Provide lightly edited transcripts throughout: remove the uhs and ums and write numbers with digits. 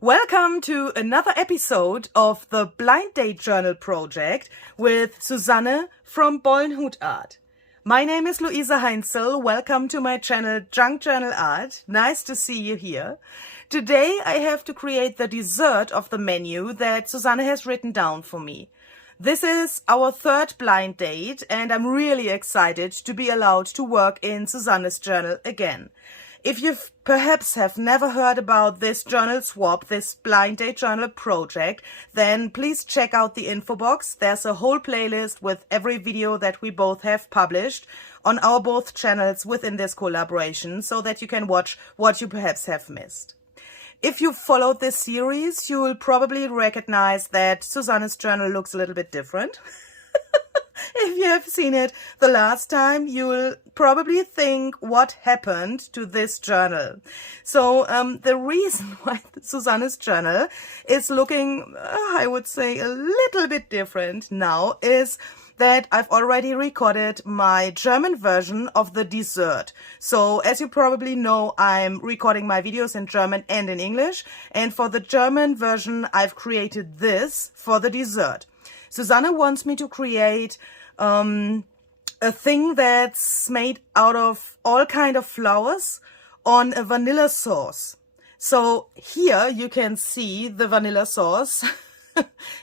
Welcome to another episode of the Blind Date Journal project with Susanne from Bollenhut Art. My name is Luisa Heinzel. Welcome to my channel Junk Journal Art. Nice to see you here. Today I have to create the dessert of the menu that Susanne has written down for me. This is our third blind date and I'm really excited to be allowed to work in Susanne's journal again. If you perhaps have never heard about this journal swap, this blind date journal project, then please check out the info box. There's a whole playlist with every video that we both have published on our both channels within this collaboration so that you can watch what you perhaps have missed. If you followed this series, you will probably recognize that Susanne's journal looks a little bit different. If you have seen it the last time, you will probably think what happened to this journal. So the reason why Susanne's journal is looking, I would say, a little bit different now is that I've already recorded my German version of the dessert. So as you probably know, I'm recording my videos in German and in English. And for the German version, I've created this for the dessert. Susanne wants me to create a thing that's made out of all kind of flowers on a vanilla sauce. So here you can see the vanilla sauce.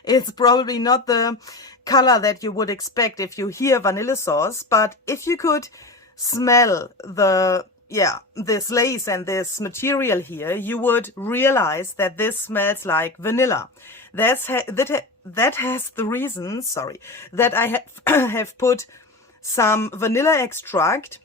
It's probably not the color that you would expect if you hear vanilla sauce, but if you could smell this lace and this material here, you would realize that this smells like vanilla. That has the reason, that I have put some vanilla extract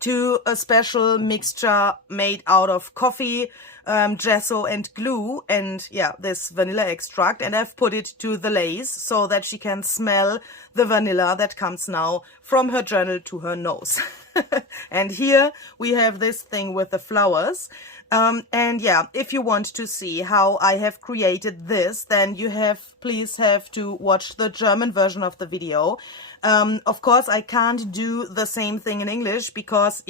to a special mixture made out of coffee, gesso and glue, and this vanilla extract, and I've put it to the lace so that she can smell the vanilla that comes now from her journal to her nose. And here we have this thing with the flowers. If you want to see how I have created this, then you please have to watch the German version of the video. Of course, I can't do the same thing in English because,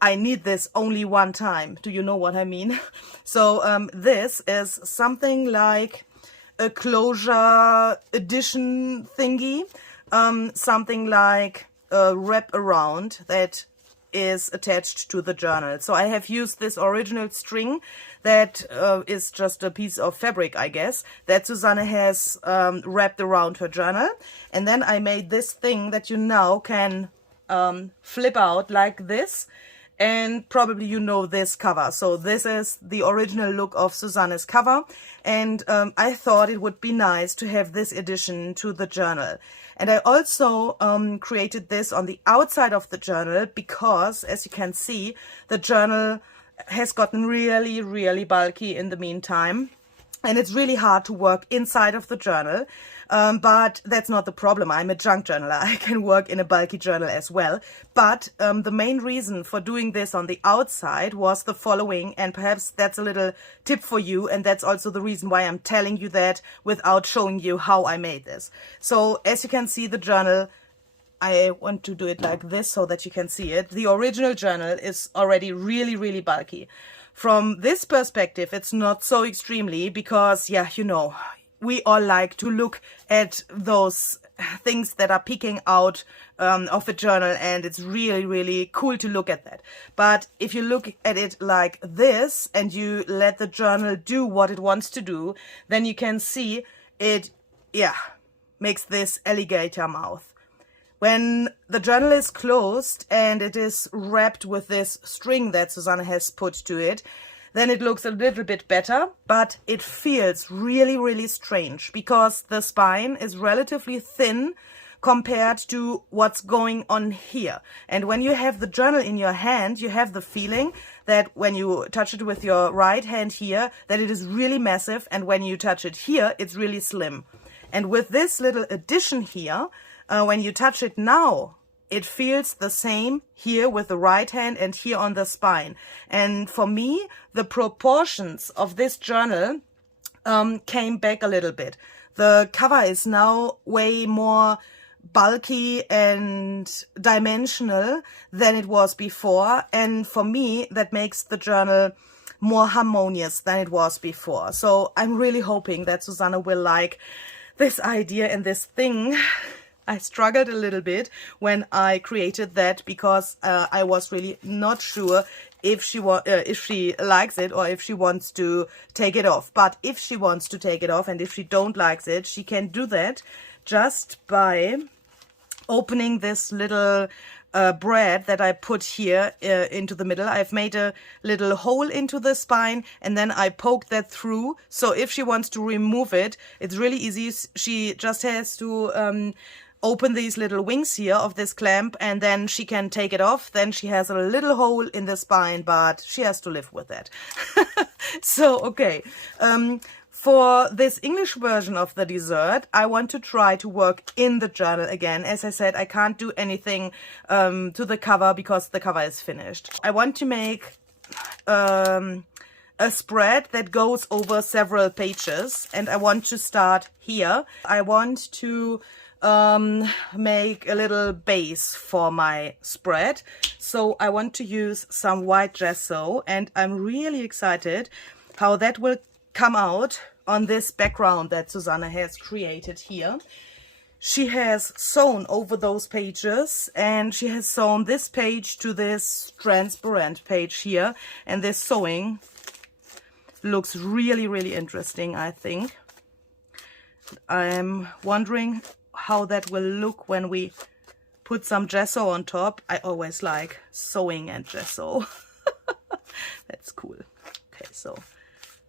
I need this only one time. Do you know what I mean? So this is something like a closure edition thingy, something like a wrap around that is attached to the journal. So I have used this original string that is just a piece of fabric, I guess, that Susanne has wrapped around her journal. And then I made this thing that you now can flip out like this. And probably you know this cover. So this is the original look of Susanne's cover. And I thought it would be nice to have this addition to the journal. And I also created this on the outside of the journal because, as you can see, the journal has gotten really, really bulky in the meantime. And it's really hard to work inside of the journal, but that's not the problem. I'm a junk journaler. I can work in a bulky journal as well. But the main reason for doing this on the outside was the following, and perhaps that's a little tip for you, and that's also the reason why I'm telling you that without showing you how I made this. So as you can see, the journal, I want to do it like this so that you can see it. The original journal is already really, really bulky. From this perspective, it's not so extremely because, we all like to look at those things that are peeking out of a journal, and it's really, really cool to look at that. But if you look at it like this and you let the journal do what it wants to do, then you can see it, makes this alligator mouth. When the journal is closed and it is wrapped with this string that Susanne has put to it, then it looks a little bit better, but it feels really, really strange because the spine is relatively thin compared to what's going on here. And when you have the journal in your hand, you have the feeling that when you touch it with your right hand here, that it is really massive, and when you touch it here, it's really slim. And with this little addition here, when you touch it now, it feels the same here with the right hand and here on the spine. And for me, the proportions of this journal came back a little bit. The cover is now way more bulky and dimensional than it was before. And for me, that makes the journal more harmonious than it was before. So I'm really hoping that Susanne will like this idea and this thing. I struggled a little bit when I created that because I was really not sure if she likes it or if she wants to take it off. But if she wants to take it off and if she don't likes it, she can do that just by opening this little bread that I put here into the middle. I've made a little hole into the spine and then I poked that through. So if she wants to remove it, it's really easy. She just has to open these little wings here of this clamp and then she can take it off. Then she has a little hole in the spine, but she has to live with that. So, okay. For this English version of the dessert, I want to try to work in the journal again. As I said, I can't do anything to the cover because the cover is finished. I want to make a spread that goes over several pages and I want to start here. I want to make a little base for my spread. So I want to use some white gesso and I'm really excited how that will come out on this background that Susanne has created here. She has sewn over those pages and she has sewn this page to this transparent page here, and this sewing looks really, really interesting, I think. I'm wondering how that will look when we put some gesso on top. I always like sewing and gesso. That's cool. Okay, so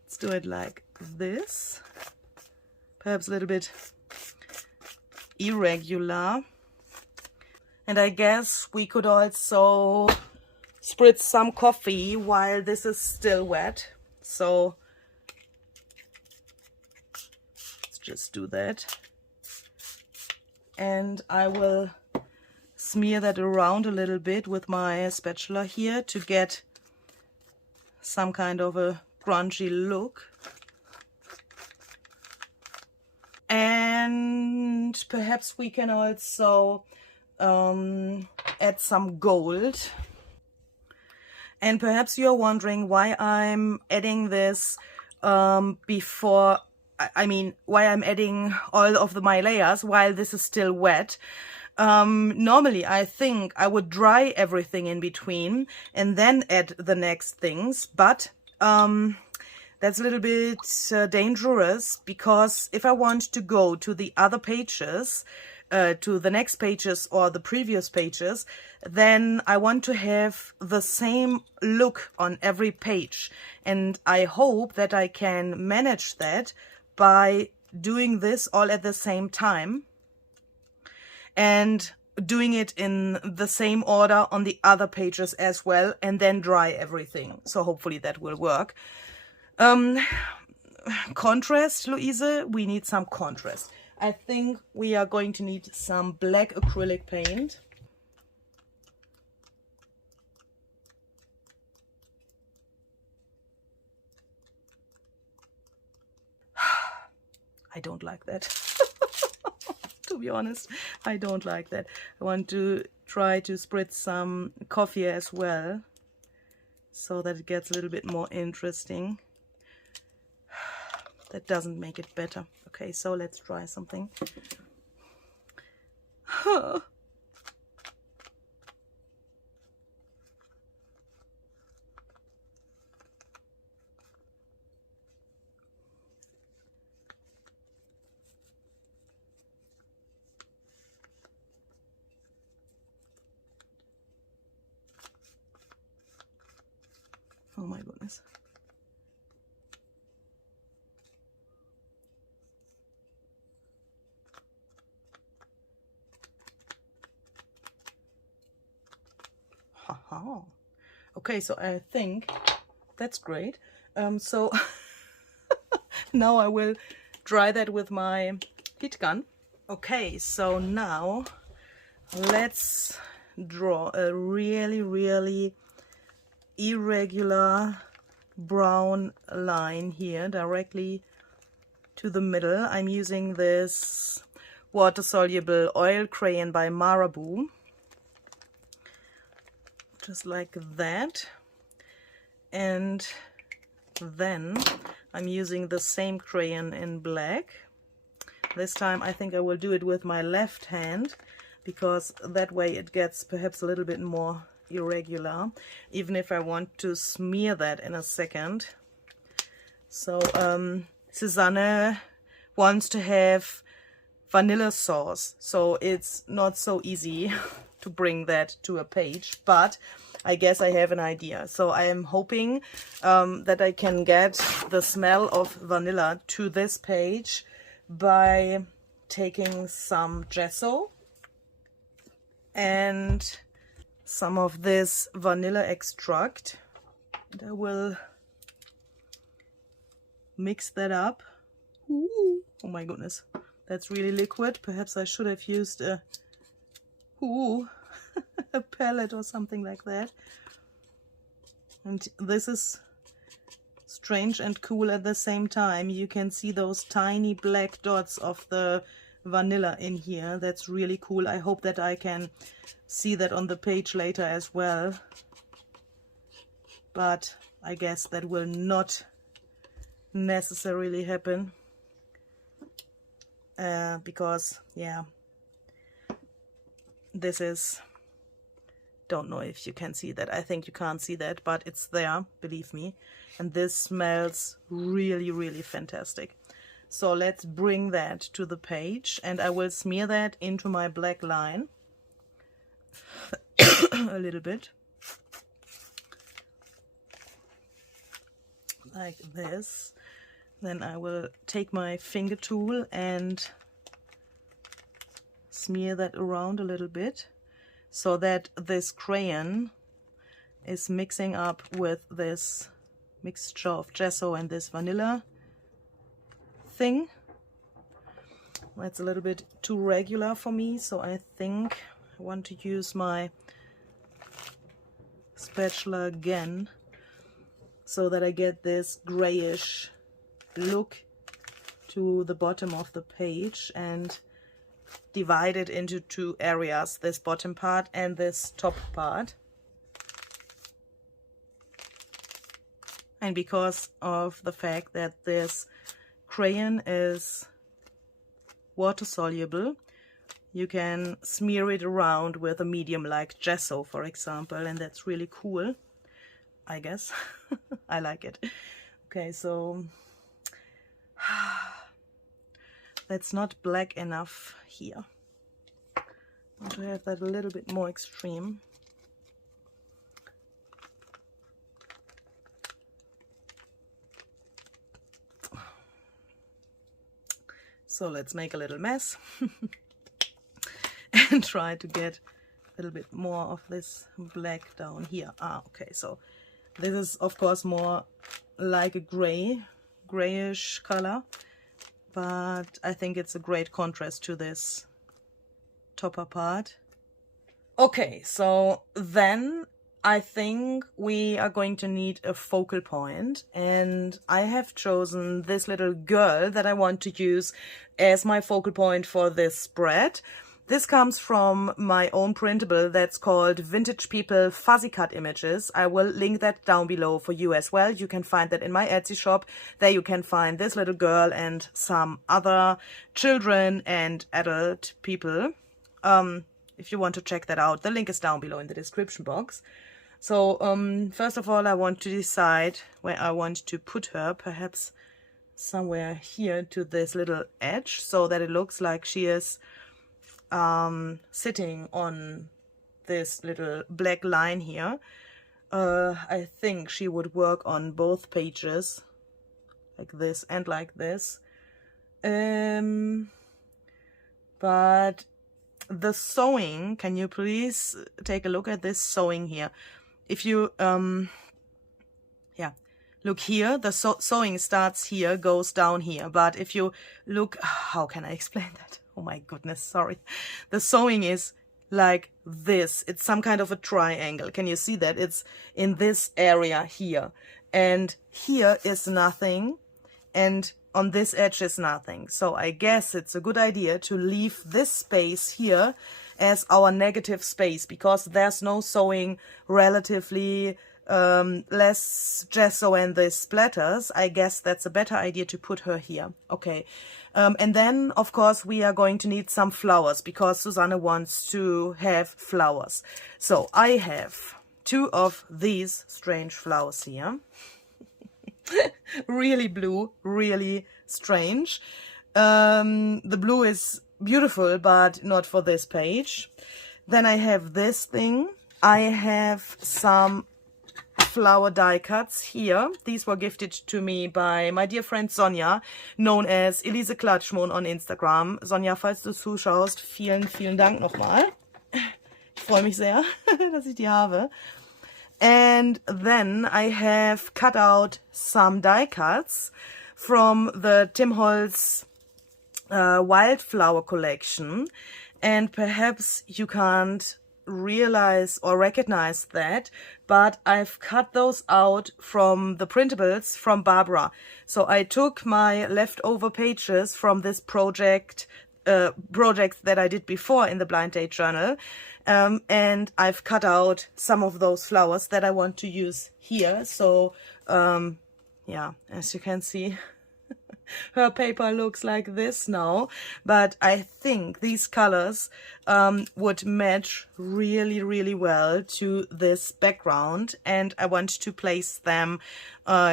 let's do it like this. Perhaps a little bit irregular. And I guess we could also spritz some coffee while this is still wet. So let's just do that. And I will smear that around a little bit with my spatula here to get some kind of a grungy look. And perhaps we can also add some gold. And perhaps you're wondering why I'm adding this before, why I'm adding all of my layers while this is still wet. Normally I think I would dry everything in between and then add the next things, but that's a little bit dangerous, because if I want to go to the other pages, to the next pages or the previous pages, then I want to have the same look on every page. And I hope that I can manage that by doing this all at the same time and doing it in the same order on the other pages as well, and then dry everything. So hopefully that will work. Contrast, Louise, we need some contrast. I think we are going to need some black acrylic paint. I don't like that. To be honest, I don't like that. I want to try to spritz some coffee as well, so that it gets a little bit more interesting. That doesn't make it better. Okay, so let's try something. Oh my goodness. Haha. Okay, so I think that's great. So now I will dry that with my heat gun. Okay, so now let's draw a really, really irregular brown line here directly to the middle. I'm using this water-soluble oil crayon by Marabou. Just like that. And Then I'm using the same crayon in black. This time I think I will do it with my left hand, because that way it gets perhaps a little bit more irregular, even if I want to smear that in a second. So Susanne wants to have vanilla sauce, so it's not so easy to bring that to a page, but I guess I have an idea. So I am hoping that I can get the smell of vanilla to this page by taking some gesso and some of this vanilla extract. And I will mix that up. Ooh, oh my goodness, that's really liquid. Perhaps I should have used a a palette or something like that. And this is strange and cool at the same time. You can see those tiny black dots of the vanilla in here. That's really cool. I hope that I can see that on the page later as well, but I guess that will not necessarily happen because yeah, this is, don't know if you can see that. I think you can't see that, but it's there, believe me. And this smells really, really fantastic. So let's bring that to the page, and I will smear that into my black line a little bit, like this. Then I will take my finger tool and smear that around a little bit, so that this crayon is mixing up with this mixture of gesso and this vanilla thing. That's a little bit too regular for me, so I think I want to use my spatula again, so that I get this grayish look to the bottom of the page and divide it into two areas, this bottom part and this top part. And because of the fact that this crayon is water soluble, you can smear it around with a medium like gesso, for example, and that's really cool, I guess. I like it. Okay, so that's not black enough here. I want to have that a little bit more extreme. So let's make a little mess and try to get a little bit more of this black down here. Okay, so this is of course more like a grayish color, but I think it's a great contrast to this topper part. Okay, so then I think we are going to need a focal point, and I have chosen this little girl that I want to use as my focal point for this spread. This comes from my own printable that's called Vintage People Fuzzy Cut Images. I will link that down below for you as well. You can find that in my Etsy shop. There you can find this little girl and some other children and adult people. If you want to check that out, the link is down below in the description box. So first of all, I want to decide where I want to put her. Perhaps somewhere here to this little edge, so that it looks like she is sitting on this little black line here. I think she would work on both pages, like this and like this. But the sewing, can you please take a look at this sewing here? If you yeah, look here, the sewing starts here, goes down here, but if you look, how can I explain that? Oh my goodness, sorry. The sewing is like this. It's some kind of a triangle. Can you see that? It's in this area here, and here is nothing, and on this edge is nothing. So I guess it's a good idea to leave this space here as our negative space, because there's no sewing relatively less gesso and the splatters, I guess that's a better idea to put her here. Okay. And then, of course, we are going to need some flowers because Susanne wants to have flowers. So I have 2 of these strange flowers here. Really blue, really strange. The blue is beautiful, but not for this page. Then I have this thing. I have some flower die cuts here. These were gifted to me by my dear friend Sonja, known as Elise Klatschmon on Instagram. Sonja, falls du zuschaust, vielen, vielen Dank nochmal. Ich freue mich sehr, dass ich die habe. And then I have cut out some die cuts from the Tim Holtz Wildflower collection. And perhaps you can't realize or recognize that, but I've cut those out from the printables from Barbara. So I took my leftover pages from this projects that I did before in the Blind Date Journal, and I've cut out some of those flowers that I want to use here. So yeah, as you can see, her paper looks like this now, but I think these colors would match really, really well to this background, and I want to place them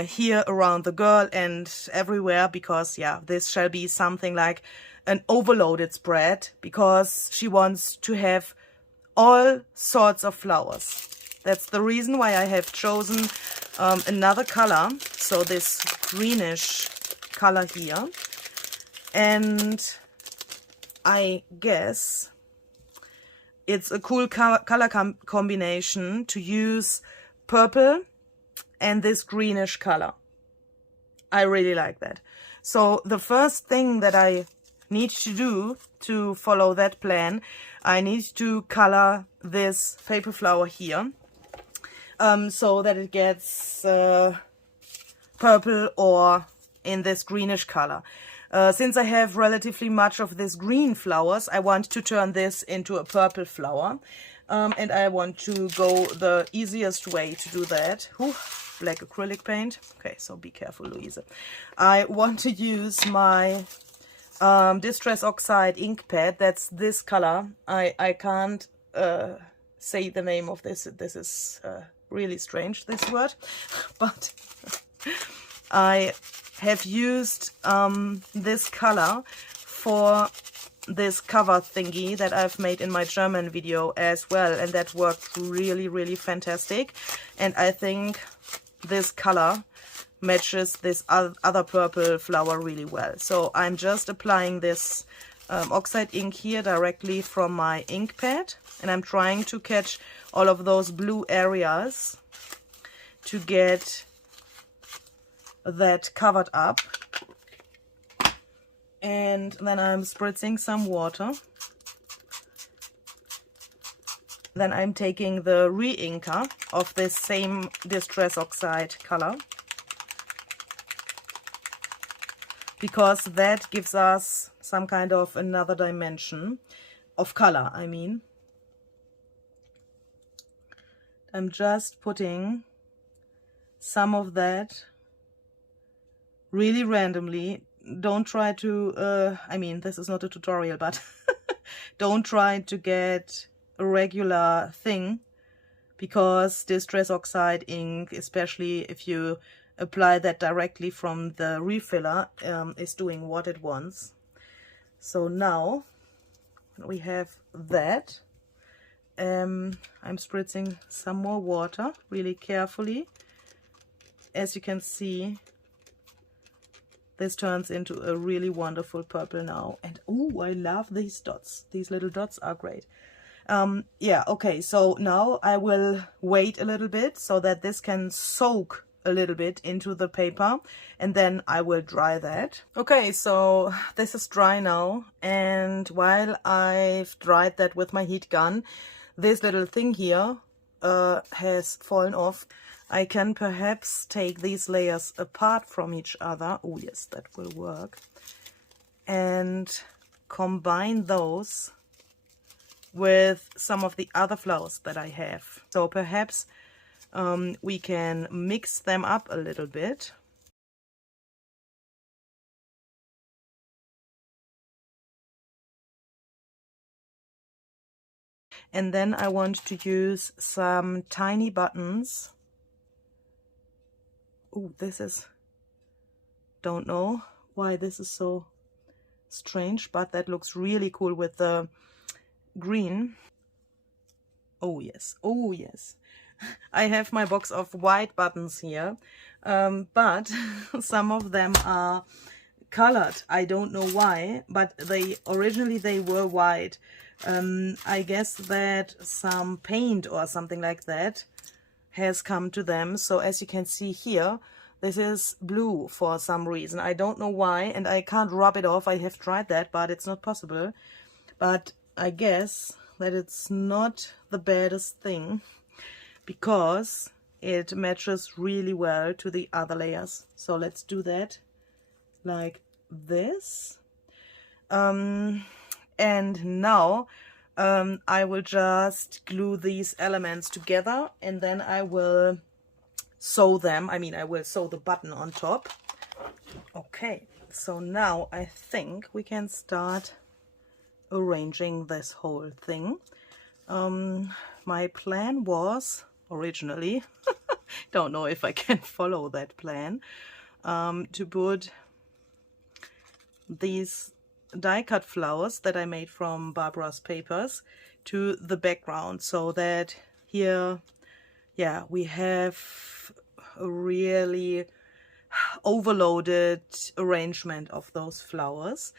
here around the girl and everywhere because, yeah, this shall be something like an overloaded spread because she wants to have all sorts of flowers. That's the reason why I have chosen another color, so this greenish color here, and I guess it's a cool color combination to use purple and this greenish color. I really like that. So the first thing that I need to do to follow that plan, I need to color this paper flower here so that it gets purple or in this greenish color. Since I have relatively much of this green flowers, I want to turn this into a purple flower. And I want to go the easiest way to do that. Ooh, black acrylic paint. Okay, so be careful, Louise. I want to use my Distress Oxide ink pad. That's this color. I can't say the name of this. This is really strange, this word. But I have used this color for this cover thingy that I've made in my German video as well, and that worked really, really fantastic. And I think this color matches this other purple flower really well. So I'm just applying this oxide ink here directly from my ink pad, and I'm trying to catch all of those blue areas to get that covered up. And then I'm spritzing some water. Then I'm taking the re-inker of this same Distress Oxide color, because that gives us some kind of another dimension of color, I mean. I'm just putting some of that really randomly. Don't try to, I mean, this is not a tutorial, but don't try to get a regular thing, because Distress Oxide ink, especially if you apply that directly from the refiller, is doing what it wants. So now we have that. I'm spritzing some more water really carefully. As you can see, this turns into a really wonderful purple now. And oh, I love these dots. These little dots are great. Yeah, okay, so now I will wait a little bit so that this can soak a little bit into the paper, and then I will dry that. Okay, so this is dry now, and while I've dried that with my heat gun, this little thing here has fallen off. I can perhaps take these layers apart from each other. Oh yes, that will work. And combine those with some of the other flowers that I have. So perhaps we can mix them up a little bit. And then I want to use some tiny buttons. Oh, this is, don't know why this is so strange, but that looks really cool with the green. Oh yes, oh yes. I have my box of white buttons here, but some of them are colored. I don't know why, but originally they were white. I guess that some paint or something like that has come to them. So as you can see here, this is blue for some reason. I don't know why, and I can't rub it off. I have tried that, but it's not possible. But I guess that it's not the baddest thing, because it matches really well to the other layers. So let's do that like this. And now I will just glue these elements together, and then I will sew them. I mean, I will sew the button on top. Okay, so now I think we can start arranging this whole thing. My plan was originally, don't know if I can follow that plan, to put these die cut flowers that I made from Barbara's papers to the background, so that here, yeah, we have a really overloaded arrangement of those flowers.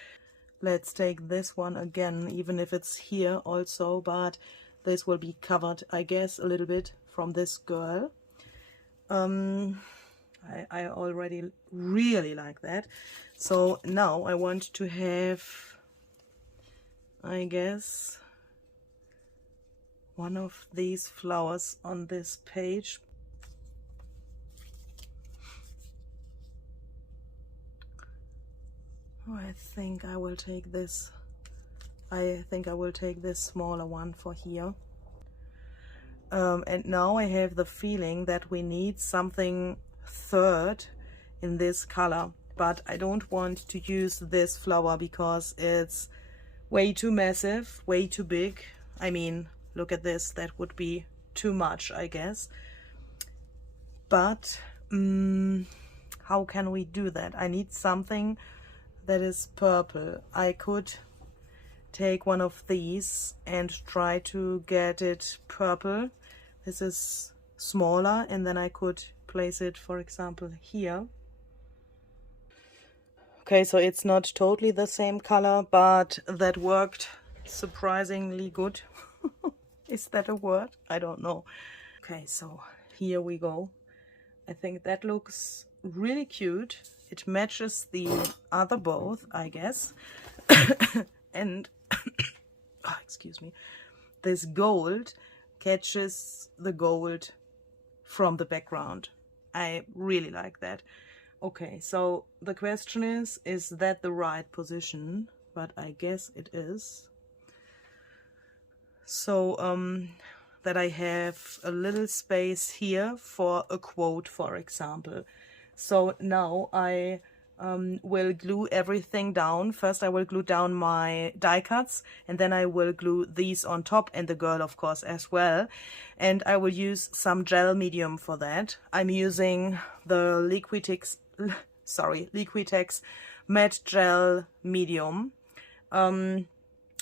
Let's take this one again, even if it's here also, but this will be covered, I guess, a little bit from this girl. I already really like that. So now I want to have, I guess, one of these flowers on this page. Oh, I think I will take this. I think I will take this smaller one for here. And now I have the feeling that we need something third in this color, but I don't want to use this flower because it's way too massive, way too big. I mean, look at this, that would be too much, I guess. But how can we do that? I need something that is purple. I could take one of these and try to get it purple. This is smaller, and then I could place it, for example, here. Okay, so it's not totally the same color, but that worked surprisingly good. Is that a word? I don't know. Okay, so here we go. I think that looks really cute. It matches the other both, I guess. And oh, excuse me, this gold catches the gold from the background. I really like that. Okay, so the question is that the right position? But I guess it is. So that I have a little space here for a quote, for example. So now I will glue everything down. First I will glue down my die cuts, and then I will glue these on top, and the girl of course as well. And I will use some gel medium for that. I'm using the Liquitex matte gel medium,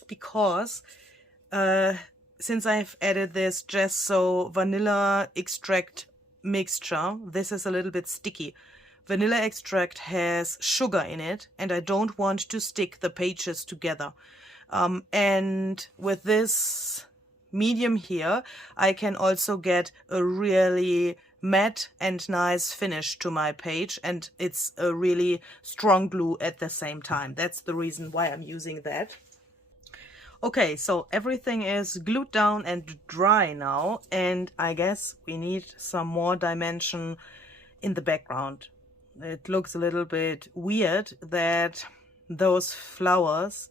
because since I've added this gesso vanilla extract mixture, this is a little bit sticky. Vanilla extract has sugar in it, and I don't want to stick the pages together. And with this medium here, I can also get a really matte and nice finish to my page, and it's a really strong glue at the same time. That's the reason why I'm using that. Okay, so everything is glued down and dry now, and I guess we need some more dimension in the background. It looks a little bit weird that those flowers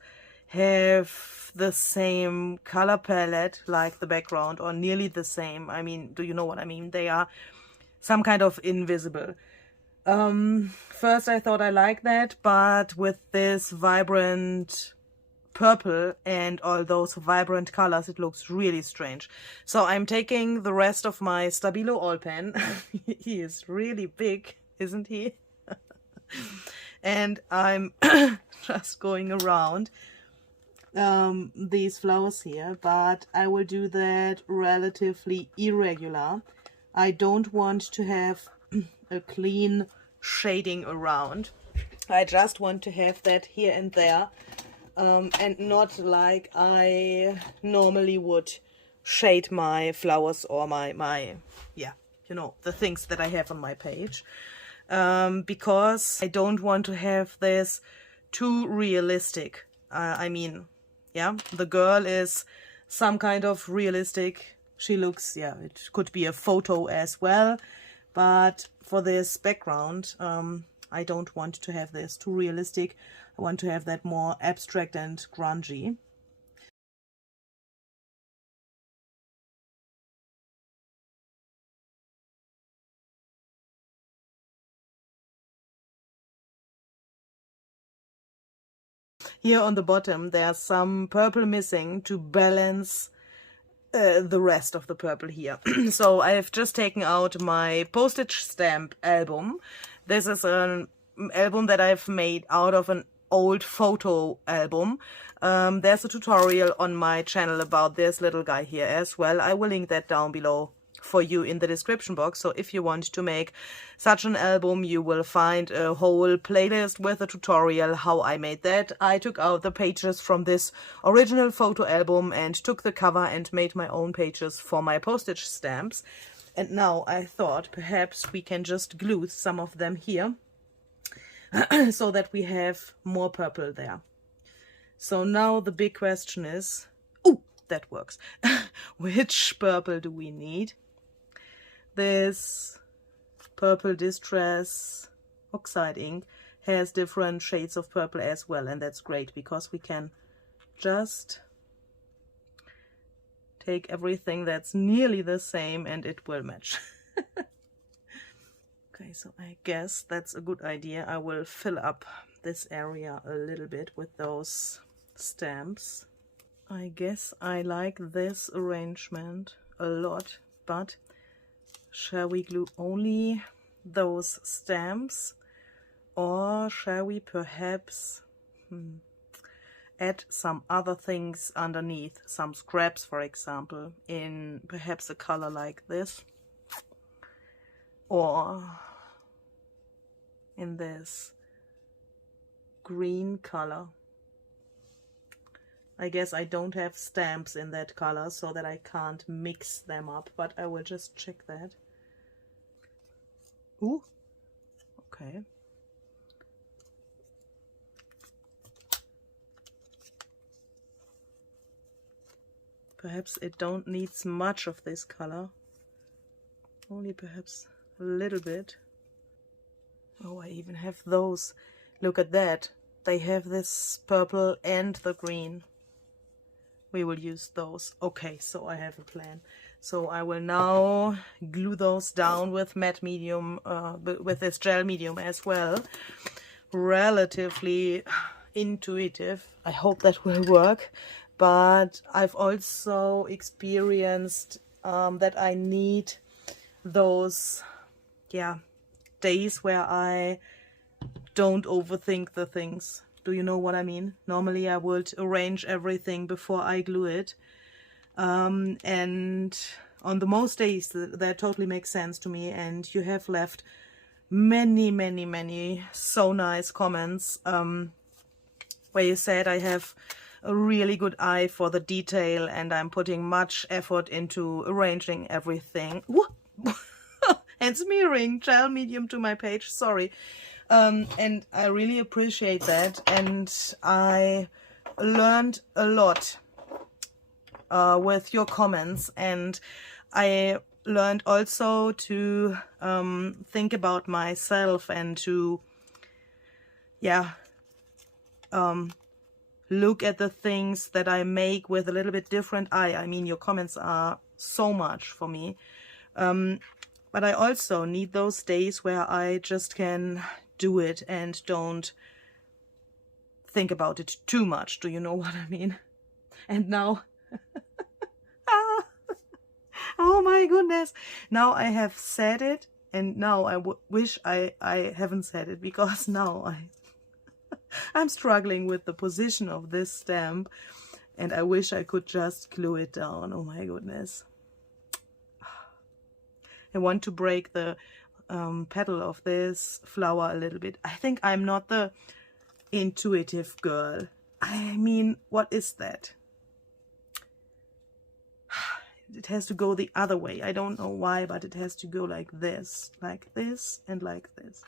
have the same color palette like the background, or nearly the same. I mean, do you know what I mean? They are some kind of invisible. First I thought I liked that, but with this vibrant purple and all those vibrant colors, it looks really strange. So I'm taking the rest of my Stabilo oil pen. He is really big, isn't he? And I'm just going around these flowers here, but I will do that relatively irregular. I don't want to have a clean shading around. I just want to have that here and there, and not like I normally would shade my flowers or my yeah, you know, the things that I have on my page, because I don't want to have this too realistic. I mean, yeah, the girl is some kind of realistic. She looks, yeah, it could be a photo as well, but for this background, I don't want to have this too realistic. I want to have that more abstract and grungy. Here on the bottom, there's some purple missing to balance the rest of the purple here. So I've just taken out my postage stamp album. This is an album that I've made out of an old photo album. There's a tutorial on my channel about this little guy here as well. I will link that down below for you in the description box. So if you want to make such an album, you will find a whole playlist with a tutorial how I made that. I took out the pages from this original photo album and took the cover and made my own pages for my postage stamps. And now I thought perhaps we can just glue some of them here so that we have more purple there. So now the big question is, oh, that works. Which purple do we need? This purple distress oxide ink has different shades of purple as well, and that's great because we can just take everything that's nearly the same and it will match. Okay, so I guess that's a good idea. I will fill up this area a little bit with those stamps. I guess I like this arrangement a lot, but shall we glue only those stamps, or shall we perhaps add some other things underneath, some scraps for example, in perhaps a color like this, or in this green color? I guess I don't have stamps in that color so that I can't mix them up, but I will just check that. Ooh, okay. Perhaps it don't need much of this color, only perhaps a little bit. Oh, I even have those. Look at that. They have this purple and the green. We will use those. Okay, so I have a plan. So I will now glue those down with matte medium, with this gel medium as well. Relatively intuitive. I hope that will work. But I've also experienced that I need those, yeah, days where I don't overthink the things. Do you know what I mean? Normally I would arrange everything before I glue it. And on the most days that totally makes sense to me, and you have left many so nice comments where you said I have a really good eye for the detail and I'm putting much effort into arranging everything. And smearing gel medium to my page, sorry. And I really appreciate that, and I learned a lot with your comments, and I learned also to think about myself and to, yeah, look at the things that I make with a little bit different eye. I mean, your comments are so much for me. But I also need those days where I just can do it and don't think about it too much. Do you know what I mean? And now, oh my goodness, now I have said it, and now I wish I haven't said it, because now I'm struggling with the position of this stamp, and I wish I could just glue it down. Oh my goodness. I want to break the petal of this flower a little bit. I think I'm not the intuitive girl. I mean, what is that? It has to go the other way. I don't know why, but it has to go like this, and like this.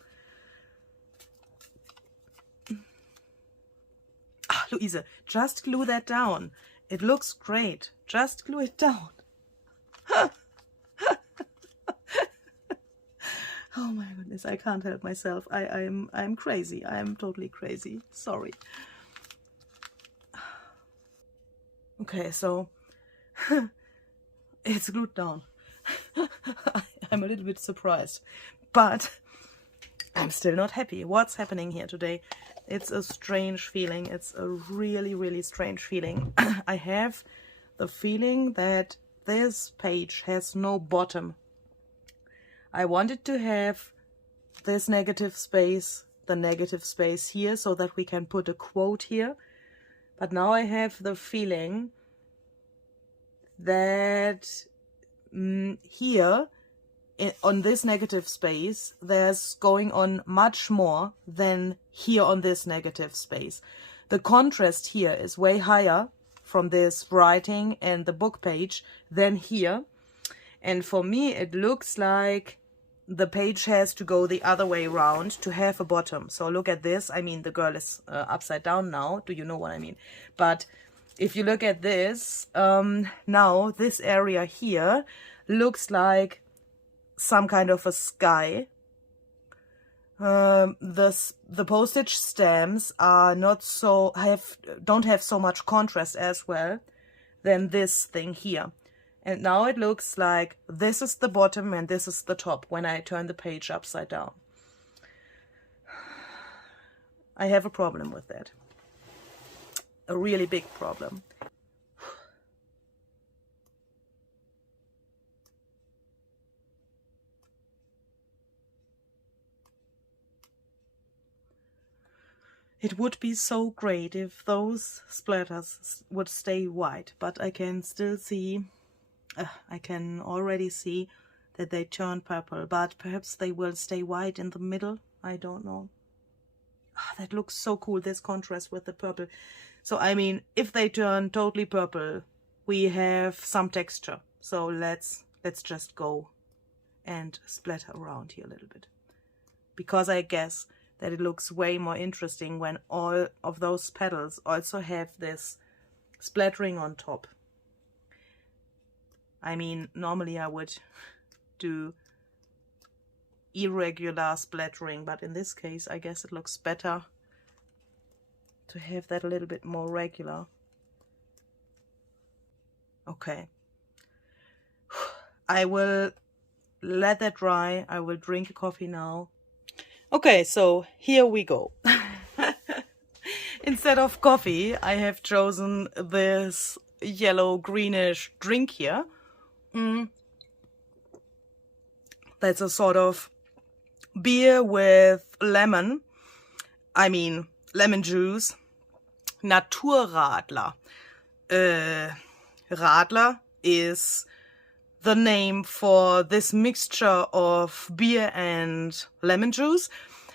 Ah, Louise, just glue that down. It looks great. Just glue it down. Oh my goodness, I can't help myself. I'm crazy. I'm totally crazy. Sorry. Okay, so it's glued down. I'm a little bit surprised, but I'm still not happy. What's happening here today? It's a strange feeling. It's a really, really strange feeling. I have the feeling that this page has no bottom. I wanted to have this negative space, the negative space here, so that we can put a quote here. But now I have the feeling that here, on this negative space, there's going on much more than here on this negative space. The contrast here is way higher from this writing and the book page than here. And for me, it looks like the page has to go the other way around to have a bottom. So look at this. I mean, the girl is upside down now. Do you know what I mean? But if you look at this, now this area here looks like some kind of a sky. The postage stamps are not so don't have so much contrast as well than this thing here. And now it looks like this is the bottom and this is the top when I turn the page upside down. I have a problem with that. A really big problem. It would be so great if those splatters would stay white, but I can still see, I can already see that they turn purple, but perhaps they will stay white in the middle. I don't know. That looks so cool, this contrast with the purple. So, I mean, if they turn totally purple, we have some texture. So let's just go and splatter around here a little bit. Because I guess that it looks way more interesting when all of those petals also have this splattering on top. I mean, normally I would do irregular splattering, but in this case I guess it looks better to have that a little bit more regular. Okay. I will let that dry. I will drink a coffee now. Okay, so here we go. Instead of coffee, I have chosen this yellow-greenish drink here. That's a sort of beer with lemon. I mean, lemon juice. Naturradler. Radler is the name for this mixture of beer and lemon juice,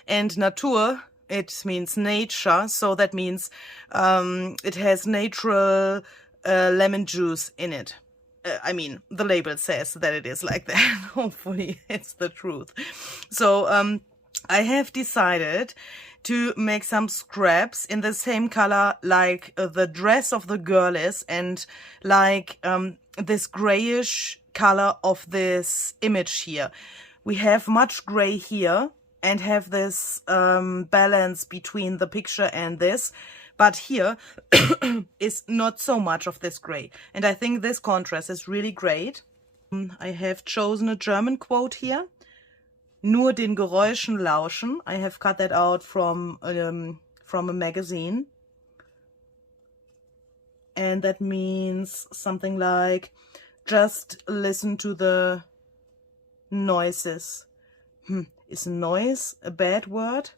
and Natur, it means nature, so that means it has natural lemon juice in it. I mean, the label says that it is like that. Hopefully it's the truth. So I have decided to make some scraps in the same color like the dress of the girl is, and like this grayish color of this image here. We have much gray here and have this balance between the picture and this. But here is not so much of this gray. And I think this contrast is really great. I have chosen a German quote here. Nur den Geräuschen lauschen. I have cut that out from a magazine. And that means something like, just listen to the noises. Is noise a bad word?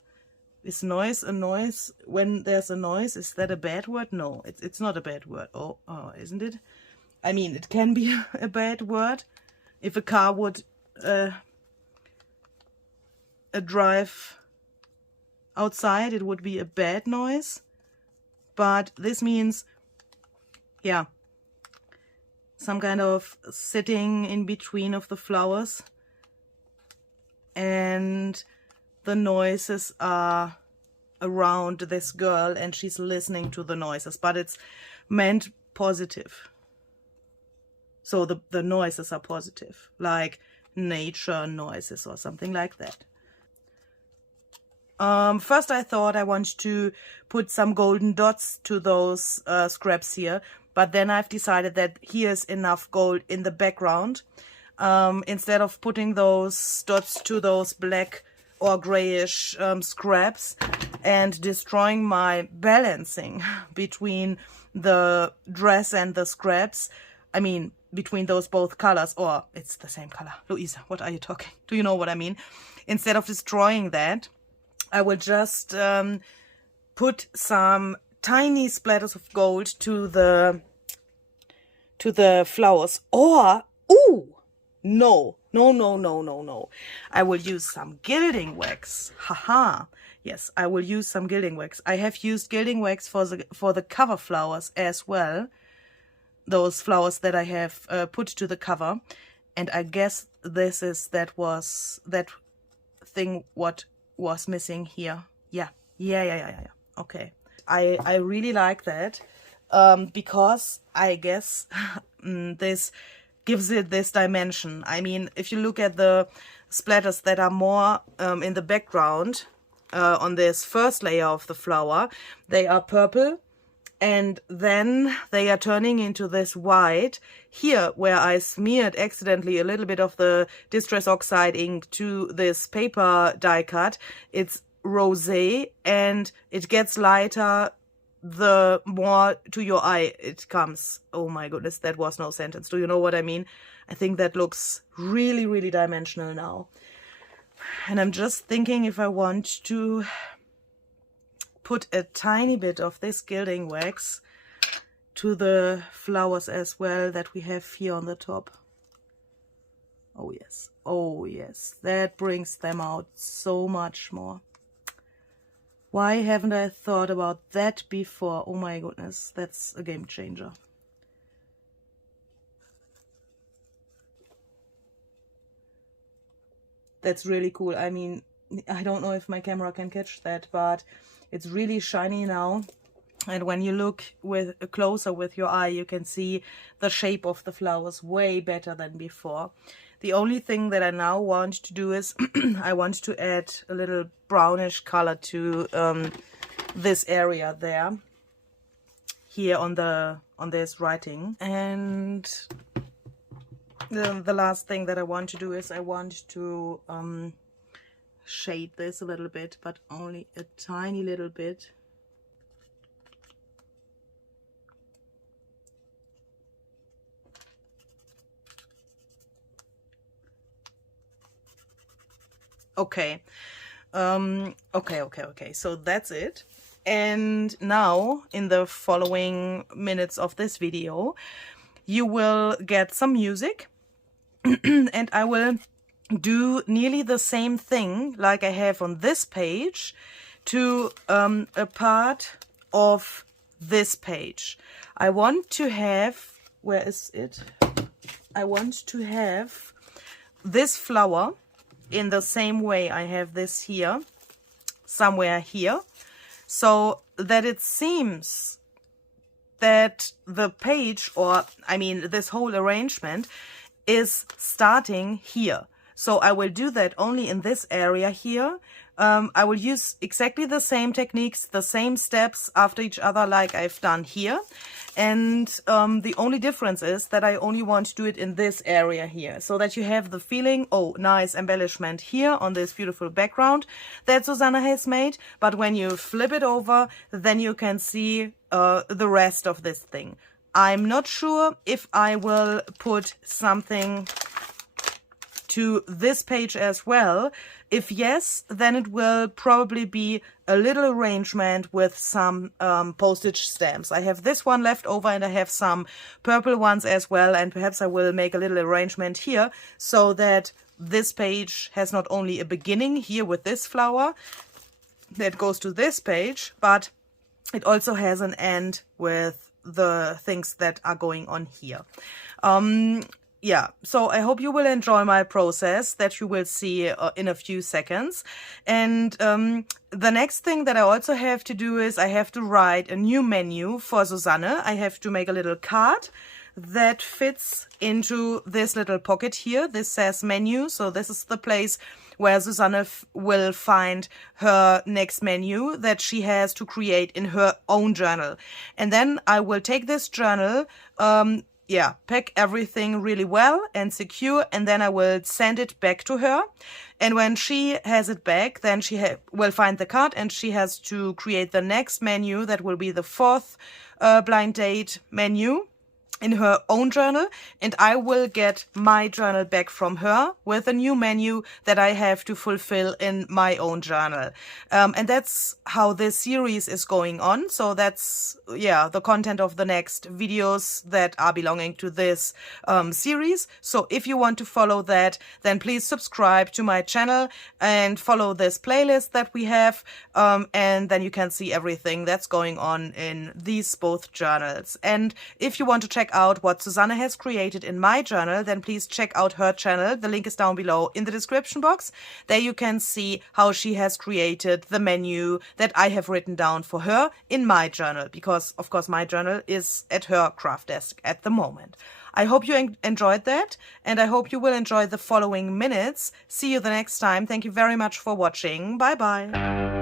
Is noise a noise? When there's a noise, is that a bad word? No, it's not a bad word. Oh, isn't it? I mean, it can be a bad word. If a car would drive outside, it would be a bad noise. But this means, yeah, some kind of sitting in between of the flowers, and the noises are around this girl and she's listening to the noises, but it's meant positive. So the noises are positive, like nature noises or something like that. First I thought I want to put some golden dots to those scraps here, but then I've decided that here's enough gold in the background. Instead of putting those dots to those black or grayish scraps and destroying my balancing between the dress and the scraps, I mean between those both colors, or it's the same color. Louisa, what are you talking? Do you know what I mean? Instead of destroying that, I will just put some tiny splatters of gold to the flowers. Or, ooh, no. I will use some gilding wax. Haha. Yes, I will use some gilding wax. I have used gilding wax for the cover flowers as well. Those flowers that I have put to the cover. And I guess this is that thing what was missing here. Yeah. Okay. I really like that because I guess this gives it this dimension. I mean, if you look at the splatters that are more in the background on this first layer of the flower, they are purple, and then they are turning into this white. Here, where I smeared accidentally a little bit of the Distress Oxide ink to this paper die cut, it's rosé, and it gets lighter the more to your eye it comes. Oh my goodness, that was no sentence. Do you know what I mean? I think that looks really, really dimensional now. And I'm just thinking if I want to put a tiny bit of this gilding wax to the flowers as well that we have here on the top. Oh yes, that brings them out so much more. Why haven't I thought about that before? Oh my goodness, that's a game changer. That's really cool. I mean, I don't know if my camera can catch that, but it's really shiny now. And when you look closer with your eye, you can see the shape of the flowers way better than before. The only thing that I now want to do is I want to add a little brownish color to this area there, here on this writing. And the last thing that I want to do is I want to shade this a little bit, but only a tiny little bit. Okay. Okay. So that's it. And now, in the following minutes of this video, you will get some music. And I will do nearly the same thing like I have on this page to a part of this page. I want to have, where is it? I want to have this flower in the same way I have this here, somewhere here, so that it seems that the page, or I mean this whole arrangement, is starting here. So I will do that only in this area here. I will use exactly the same techniques, the same steps after each other like I've done here. And the only difference is that I only want to do it in this area here, so that you have the feeling, oh, nice embellishment here on this beautiful background that Susanne has made. But when you flip it over, then you can see the rest of this thing. I'm not sure if I will put something to this page as well. If yes, then it will probably be a little arrangement with some postage stamps. I have this one left over and I have some purple ones as well, and perhaps I will make a little arrangement here so that this page has not only a beginning here with this flower that goes to this page, but it also has an end with the things that are going on here. Yeah, so I hope you will enjoy my process that you will see in a few seconds. And the next thing that I also have to do is I have to write a new menu for Susanne. I have to make a little card that fits into this little pocket here. This says menu, so this is the place where Susanne will find her next menu that she has to create in her own journal. And then I will take this journal, pack everything really well and secure, and then I will send it back to her. And when she has it back, then she will find the card and she has to create the next menu that will be the fourth blind date menu in her own journal, and I will get my journal back from her with a new menu that I have to fulfill in my own journal. And that's how this series is going on. So that's, the content of the next videos that are belonging to this series. So if you want to follow that, then please subscribe to my channel and follow this playlist that we have. And then you can see everything that's going on in these both journals. And if you want to check out what Susanne has created in my journal, then please check out her channel. The link is down below in the description box. There you can see how she has created the menu that I have written down for her in my journal, because of course my journal is at her craft desk at the moment. I hope you enjoyed that, and I hope you will enjoy the following minutes. See you the next time. Thank you very much for watching. Bye bye.